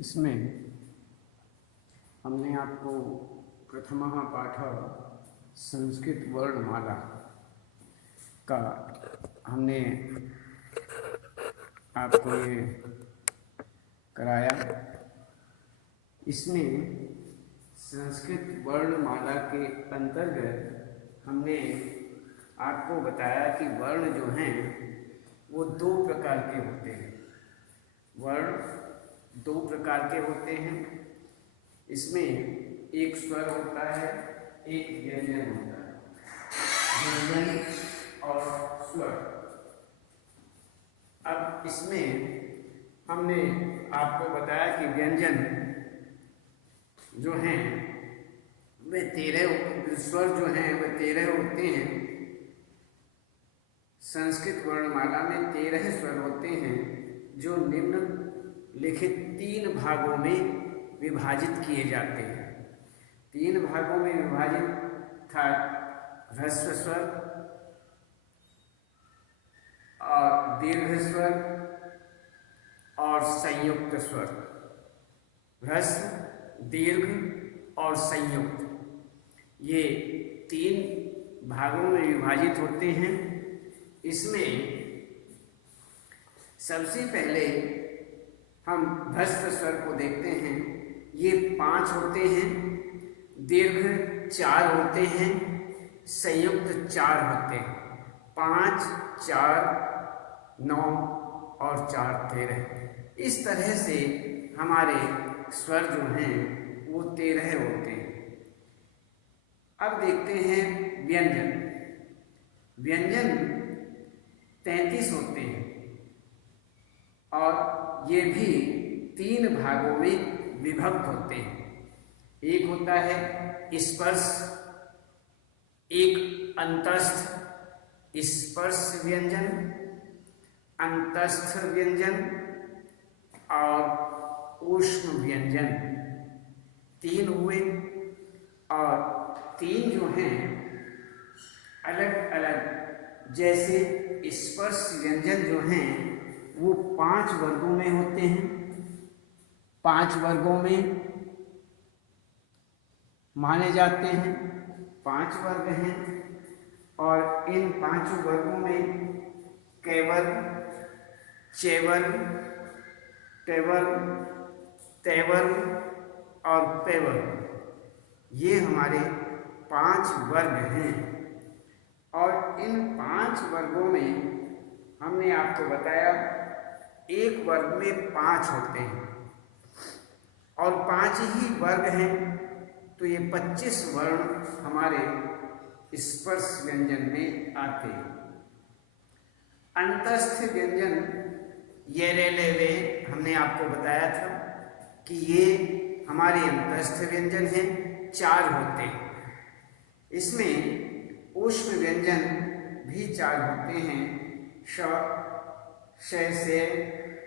इसमें हमने आपको प्रथमः पाठः संस्कृत वर्णमाला का हमने आपको ये कराया। इसमें संस्कृत वर्णमाला के अंतर्गत हमने आपको बताया कि वर्ण जो हैं वो दो प्रकार के होते हैं। वर्ण दो प्रकार के होते हैं। इसमें एक स्वर होता है, एक व्यंजन होता है। व्यंजन और स्वर। अब इसमें हमने आपको बताया कि व्यंजन जो हैं वे 13, स्वर जो हैं वे 13 होते हैं। संस्कृत वर्णमाला में 13 स्वर होते हैं जो निम्नलिखित 3 भागों में विभाजित किए जाते हैं। 3 भागों में विभाजित था ह्रस्व स्वर और दीर्घ स्वर और संयुक्त स्वर। ह्रस्व, दीर्घ और संयुक्त, ये 3 भागों में विभाजित होते हैं। इसमें सबसे पहले हम ह्रस्व स्वर को देखते हैं। ये 5 होते हैं, दीर्घ 4 होते हैं, संयुक्त 4 होते हैं। 5, 4, 9 और 4, 13। इस तरह से हमारे स्वर जो हैं वो 13 होते हैं। अब देखते हैं व्यंजन। व्यंजन 33 होते हैं और ये भी 3 भागों में विभक्त होते हैं। एक होता है स्पर्श, एक अंतस्थ स्पर्श व्यंजन, अंतस्थ व्यंजन और ऊष्म व्यंजन। 3 हुए और 3 जो हैं अलग अलग, जैसे स्पर्श व्यंजन जो हैं वो 5 वर्गों में होते हैं। 5 वर्गों में माने जाते हैं। 5 वर्ग हैं और इन 5 वर्गों में कैवर्ग, चैवर्ग, टैवर्ग, तैवर्ग और पैवर्ग, ये हमारे 5 वर्ग हैं। और इन 5 वर्गों में हमने आपको बताया एक वर्ग में 5 होते हैं और 5 ही वर्ग हैं, तो ये 25 वर्ण हमारे स्पर्श व्यंजन में आते हैं। अंतस्थ व्यंजन ये रे हमने आपको बताया था कि ये हमारे अंतस्थ व्यंजन हैं, 4 होते हैं। इसमें ऊष्म व्यंजन भी 4 होते हैं। श,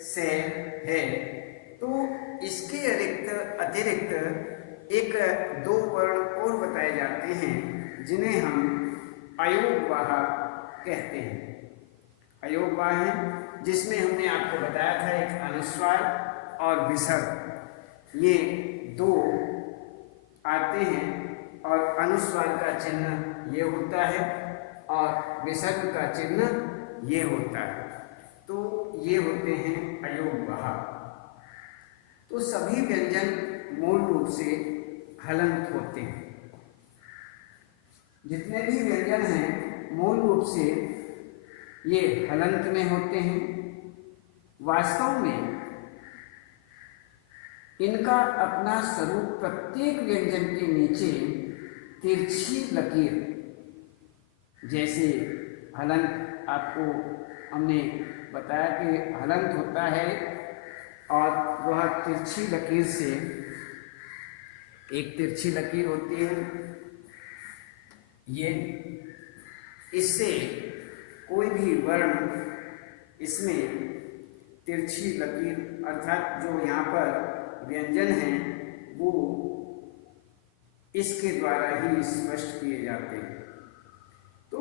से, है। तो इसके अतिरिक्त एक 2 वर्ण और बताए जाते हैं जिन्हें हम अयोगवाह कहते हैं। अयोगवाह है जिसमें हमने आपको बताया था एक अनुस्वार और विसर्ग, ये 2 आते हैं और अनुस्वार का चिन्ह ये होता है और विसर्ग का चिन्ह ये होता है। तो ये होते हैं अयोगवाह। तो सभी व्यंजन मूल रूप से हलंत होते हैं। जितने भी व्यंजन हैं मूल रूप से ये हलंत में होते हैं। वास्तव में इनका अपना स्वरूप, प्रत्येक व्यंजन के नीचे तिरछी लकीर, जैसे हलंत आपको हमने बताया कि हलंत होता है और वह तिरछी लकीर से, एक तिरछी लकीर होती है ये, इससे कोई भी वर्ण इसमें तिरछी लकीर अर्थात जो यहाँ पर व्यंजन हैं वो इसके द्वारा ही स्पष्ट किए जाते हैं। तो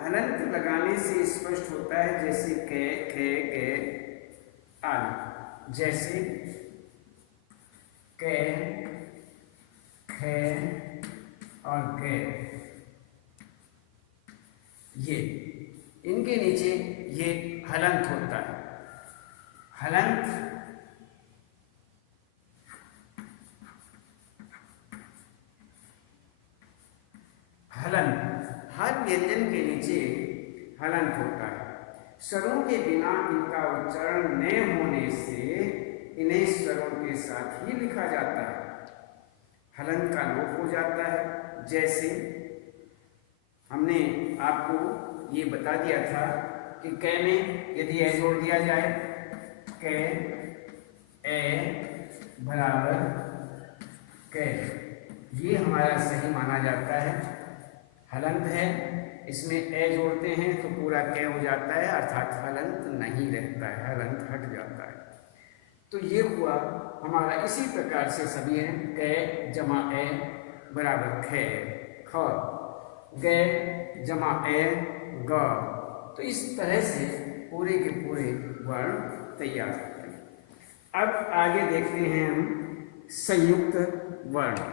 हलंत लगाने से स्पष्ट होता है, जैसे कै, खे, गे आदि। जैसे कै, खे और गे, ये इनके नीचे ये हलंत होता है। हलंत हलंत हर व्यंजन के नीचे हलंत होता है। स्वरों के बिना इनका उच्चारण न होने से इन्हें स्वरों के साथ ही लिखा जाता है। हलंत का लोप हो जाता है। जैसे हमने आपको ये बता दिया था कि कै में यदि ए जोड़ दिया जाए, कै ए बराबर कै, ये हमारा सही माना जाता है। हलंत है, इसमें ए जोड़ते हैं तो पूरा कै हो जाता है, अर्थात हलंत नहीं रहता है, हलंत हट जाता है। तो ये हुआ हमारा। इसी प्रकार से सभी हैं, कै जमा ए बराबर खे, ख, गे जमा ए ग। तो इस तरह से पूरे के पूरे वर्ण तैयार होते हैं। अब आगे देखते हैं हम संयुक्त वर्ण।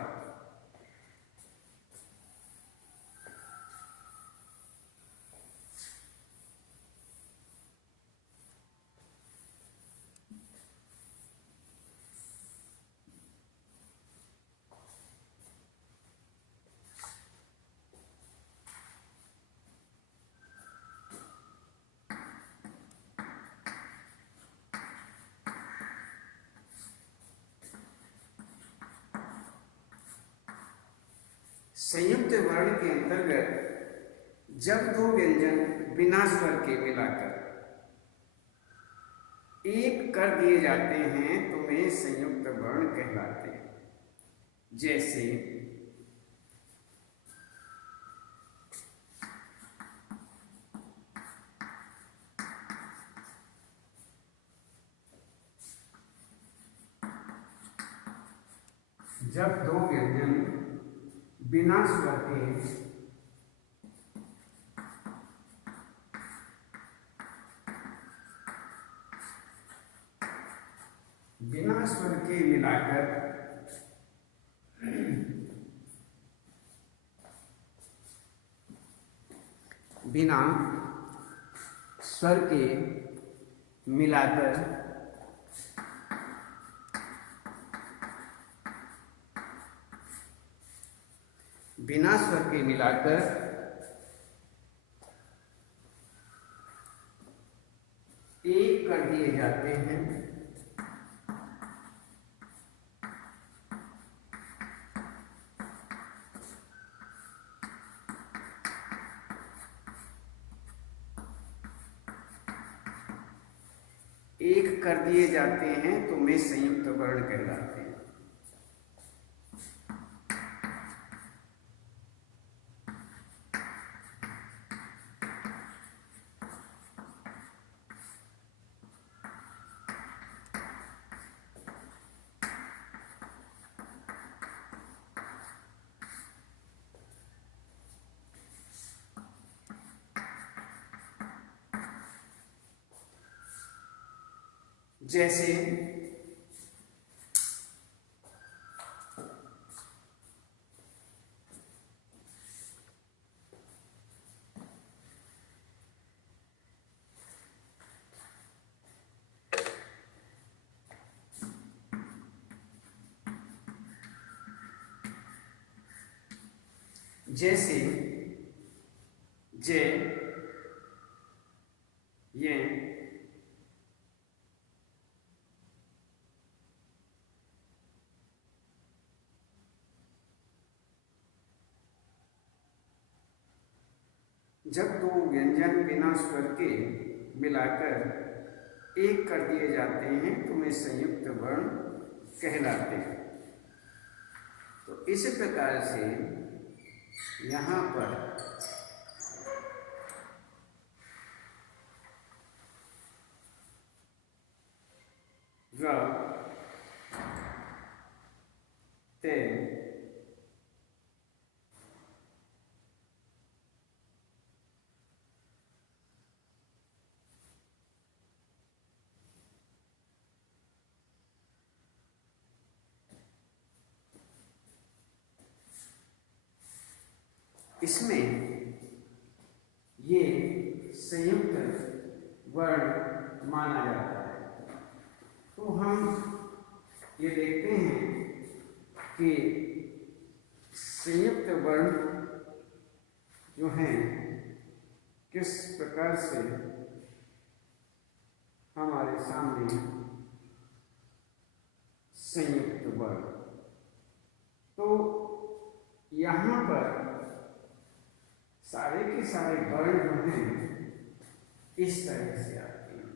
संयुक्त वर्ण के अंतर्गत जब दो व्यंजन बिना स्वर के मिलाकर एक कर दिए जाते हैं तो वे संयुक्त वर्ण कहलाते हैं। जैसे जब दो व्यंजन बिना स्वर के मिलाकर बिना स्वर के मिलाकर बिना स्वर के मिलाकर एक कर दिए जाते हैं। एक कर दिए जाते हैं तो वे संयुक्त वर्ण कहलाते हैं। जैसे जैसे जे, ये, जब दो व्यंजन बिना स्वर के मिलाकर एक कर दिए जाते हैं तो वे संयुक्त वर्ण कहलाते हैं। तो इस प्रकार से यहाँ पर ग, ते, इसमें ये संयुक्त वर्ण माना जाता है। तो हम ये देखते हैं कि संयुक्त वर्ण जो हैं किस प्रकार से हमारे सामने संयुक्त वर्ण। तो यहाँ पर सारे के सारे वर्ण जो हैं इस तरह से आते हैं,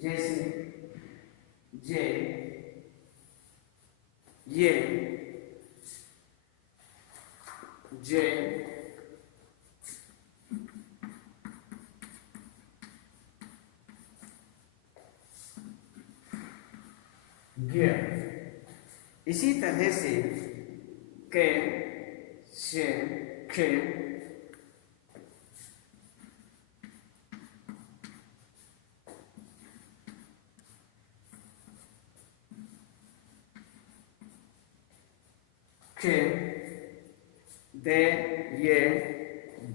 जैसे जे, ये, जे, गे। इसी तरह से के, शे, खे, खे, दे, ये,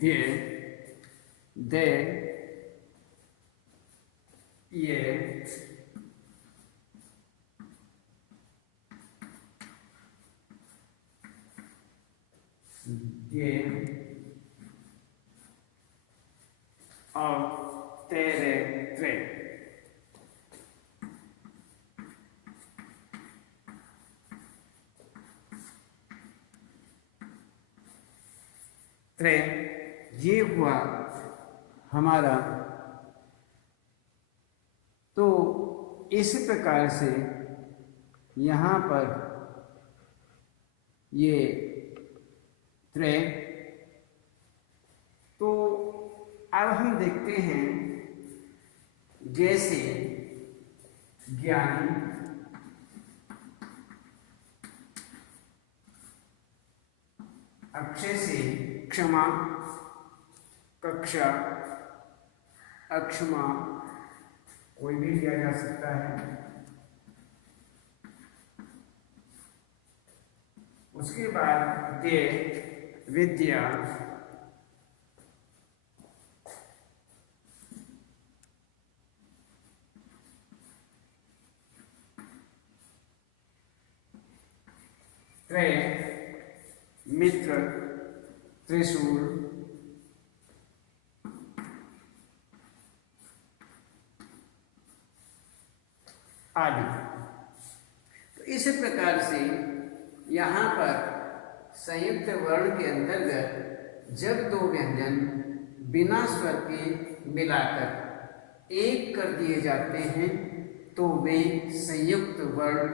दे, दे, ये, ये और तेरे, त्रे। त्रे ये हुआ हमारा। तो इस प्रकार से यहाँ पर ये त्रे। तो अब हम देखते हैं जैसे ज्ञानी, अक्षय से क्षमा, कक्षा, अक्षमा कोई भी लिया जा सकता है। उसके बाद दे, विद्या, त्रे, मित्र, त्रिशूल, आदि। तो इस प्रकार से यहाँ पर संयुक्त वर्ण के अंतर्गत जब दो व्यंजन बिना स्वर के मिलाकर एक कर दिए जाते हैं तो वे संयुक्त वर्ण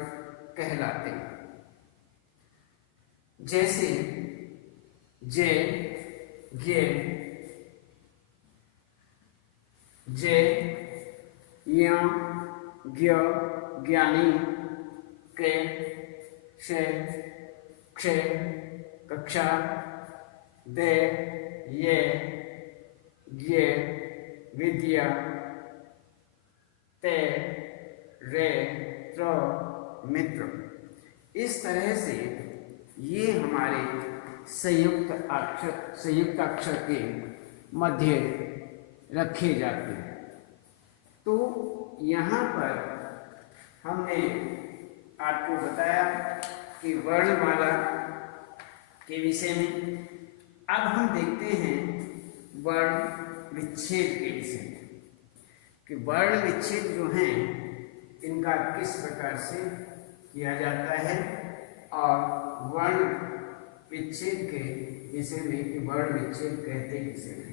कहलाते हैं। जैसे जे, गे, जे, या, ज्ञ, ज्ञानी, के, क्षे, क्षे, कक्षा, दे, ये, ये, विद्या, ते, रे, त्र, मित्र। इस तरह से ये हमारे संयुक्त अक्षर के मध्य रखे जाते हैं। तो यहाँ पर हमने आपको बताया कि वर्णमाला के विषय में। अब हम देखते हैं वर्ण विच्छेद के विषय में कि वर्ण विच्छेद जो हैं इनका किस प्रकार से किया जाता है और वर्ण विच्छेद के विषय में कि वर्ण विच्छेद कहते किसे हैं।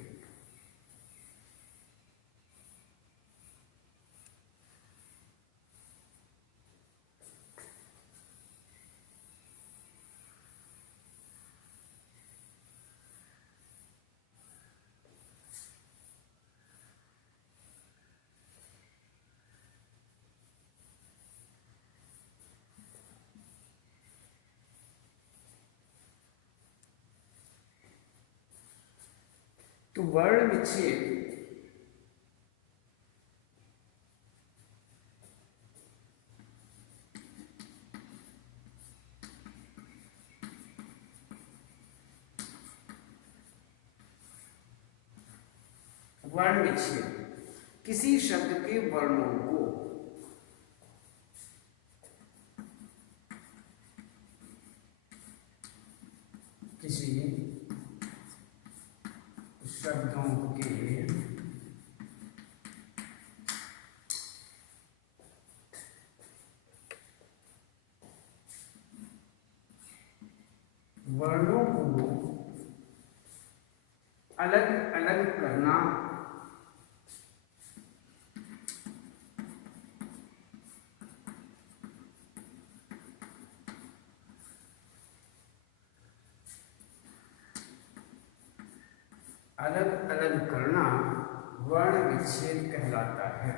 तो वर्ण विच्छेद वर्ण विच्छेद, किसी शब्द के वर्णों को किसी शब्दों के वर्णों को अलग अलग करना, अलग अलग करना वर्ण विच्छेद कहलाता है।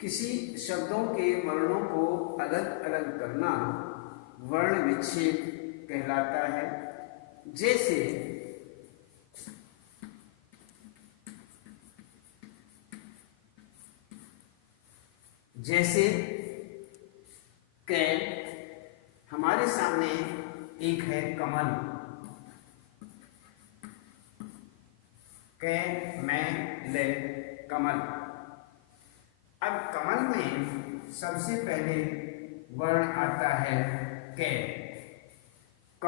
किसी शब्दों के वर्णों को अलग अलग करना वर्ण विच्छेद कहलाता है। जैसे जैसे कै, हमारे सामने एक है कमल, कै मैं ले कमल। अब कमल में सबसे पहले वर्ण आता है कै, क।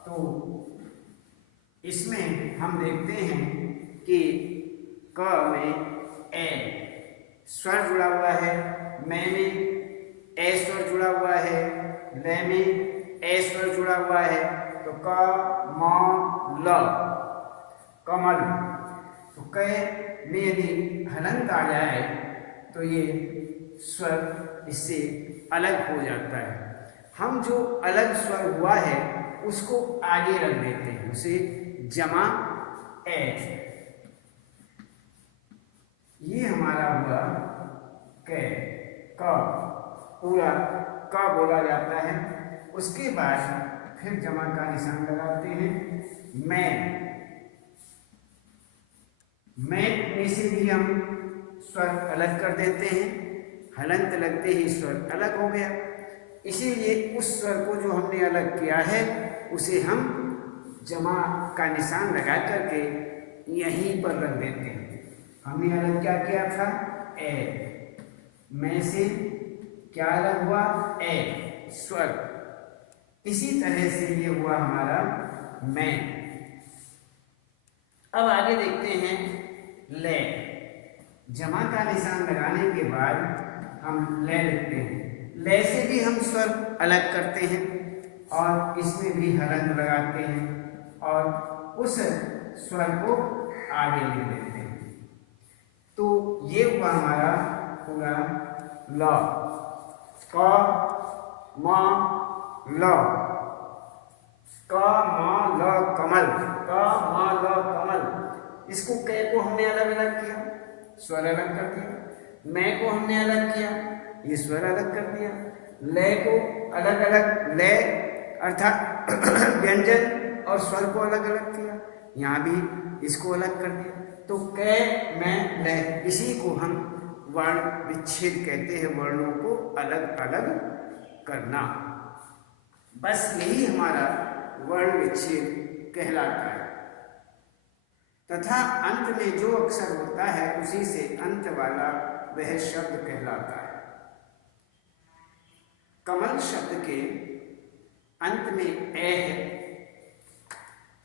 तो इसमें हम देखते हैं कि क में ए स्वर जुड़ा हुआ है, मैं में ए स्वर जुड़ा हुआ है, ले में ए स्वर जुड़ा हुआ है, तो क म ल कमल। तो कै में यदि हलंत आ जाए तो ये स्वर इससे अलग हो जाता है। हम जो अलग स्वर हुआ है उसको आगे रख देते हैं, उसे जमा ए। ये हमारा हुआ कै, क, पूरा क बोला जाता है। उसके बाद फिर जमा का निशान लगाते हैं। मैं में से भी हम स्वर अलग कर देते हैं, हलंत लगते ही स्वर अलग हो गया। इसीलिए उस स्वर को जो हमने अलग किया है उसे हम जमा का निशान लगा करके यहीं पर रख देते हैं। हमने अलग क्या किया था, ए। मैं से क्या अलग हुआ, ए स्वर। इसी तरह से ये हुआ हमारा मैं। अब आगे देखते हैं ले। जमा का निशान लगाने के बाद हम ले लिखते हैं। ले से भी हम स्वर अलग करते हैं और इसमें भी हलंत लगाते हैं और उस स्वर को आगे लिख देते हैं। तो ये हुआ हमारा पूरा ल, क म ल, क म ल कमल, क म ल कमल। इसको कै को हमने अलग अलग किया, स्वर अलग कर दिया। मैं को हमने अलग किया, ये स्वर अलग कर दिया। ले को अलग अलग, ले अर्थात व्यंजन और स्वर को अलग अलग किया, यहाँ भी इसको अलग कर दिया। तो कै मैं ले, इसी को हम वर्ण विच्छेद कहते हैं, वर्णों को अलग अलग करना। बस यही हमारा वर्ण विच्छेद कहलाता है। तथा अंत में जो अक्षर होता है उसी से अंत वाला वह शब्द कहलाता है। कमल शब्द के अंत में ए है,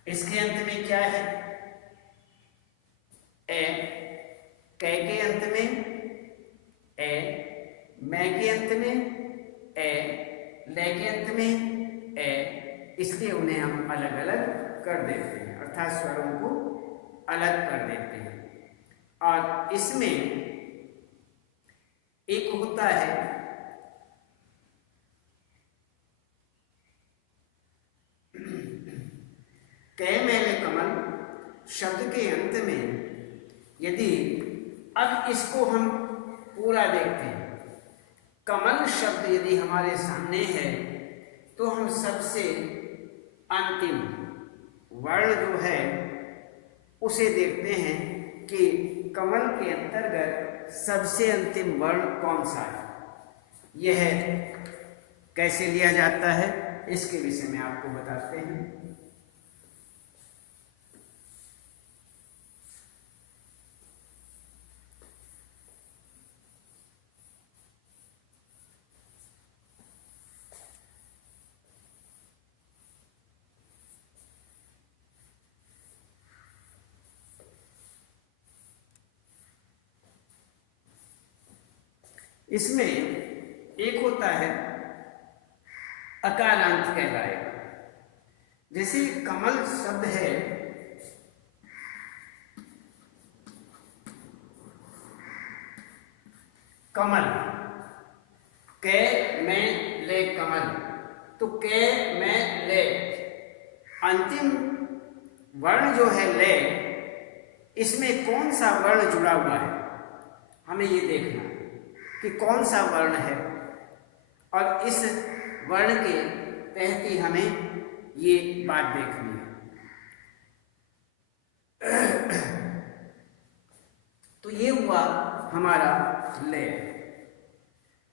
इसके अंत में क्या है, ए। कै के अंत में ए, मैं के अंत में ए, ले के अंत में ए। इसलिए उन्हें हम अलग अलग कर देते हैं, अर्थात स्वरों को अलग कर देते हैं। और इसमें एक होता है कै मैंने कमल शब्द के अंत में यदि अब इसको हम पूरा देखते हैं, कमल शब्द यदि हमारे सामने है तो हम सबसे अंतिम वर्ण जो है उसे देखते हैं कि कमल के अंतर्गत सबसे अंतिम वर्ण कौन सा है। यह कैसे लिया जाता है इसके विषय में आपको बताते हैं। इसमें एक होता है अकारांत कहलाएगा। जैसे कमल शब्द है, कमल, कै में ले कमल, तो कै में ले, अंतिम वर्ण जो है ले, इसमें कौन सा वर्ण जुड़ा हुआ है, हमें ये देखना कि कौन सा वर्ण है, और इस वर्ण के तहत ही हमें ये बात देखनी है। तो ये हुआ हमारा ले,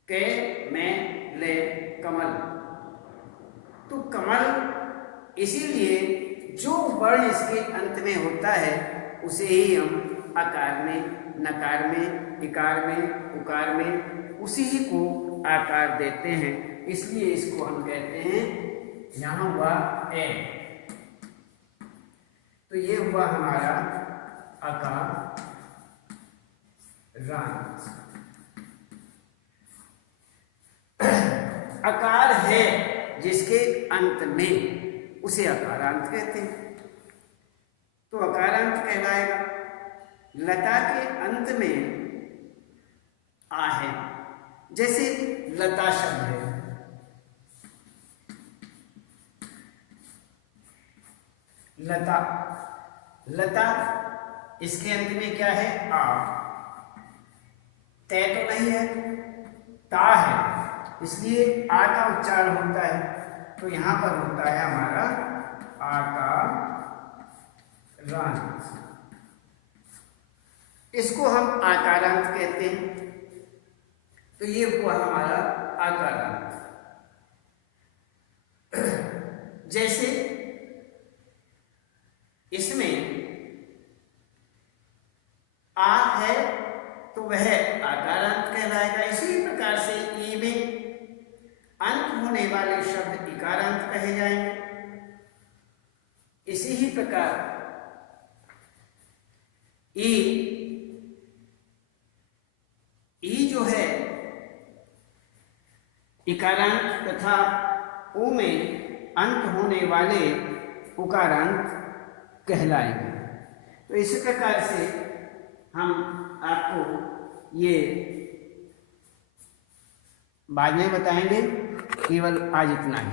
के में ले कमल। तो कमल इसीलिए जो वर्ण इसके अंत में होता है उसे ही हम आकार में, नकार में, इकार में, उकार में उसी ही को आकार देते हैं। इसलिए इसको हम कहते हैं, यहां हुआ ए, तो ये हुआ हमारा आकार रांत। आकार है जिसके अंत में उसे अकारांत कहते हैं, तो अकारांत कहलाएगा। लता के अंत में आ है, जैसे लता शब्द है, लता, लता इसके अंत में क्या है, आ, तय तो नहीं है, ता है, इसलिए आ का उच्चारण होता है। तो यहां पर होता है हमारा आकार रांत, इसको हम आकारांत कहते हैं। तो ये हुआ हमारा आकारांत। जैसे इसमें आ है तो वह आकारांत कहलाएगा। इसी प्रकार से ई में अंत होने वाले शब्द इकारांत कहे जाएंगे। इसी ही प्रकार ई जो है इकारांत तथा ऊ में अंत होने वाले उकारांत कहलाएंगे। तो इसी प्रकार से हम आपको ये बाद में बताएंगे। केवल आज इतना ही।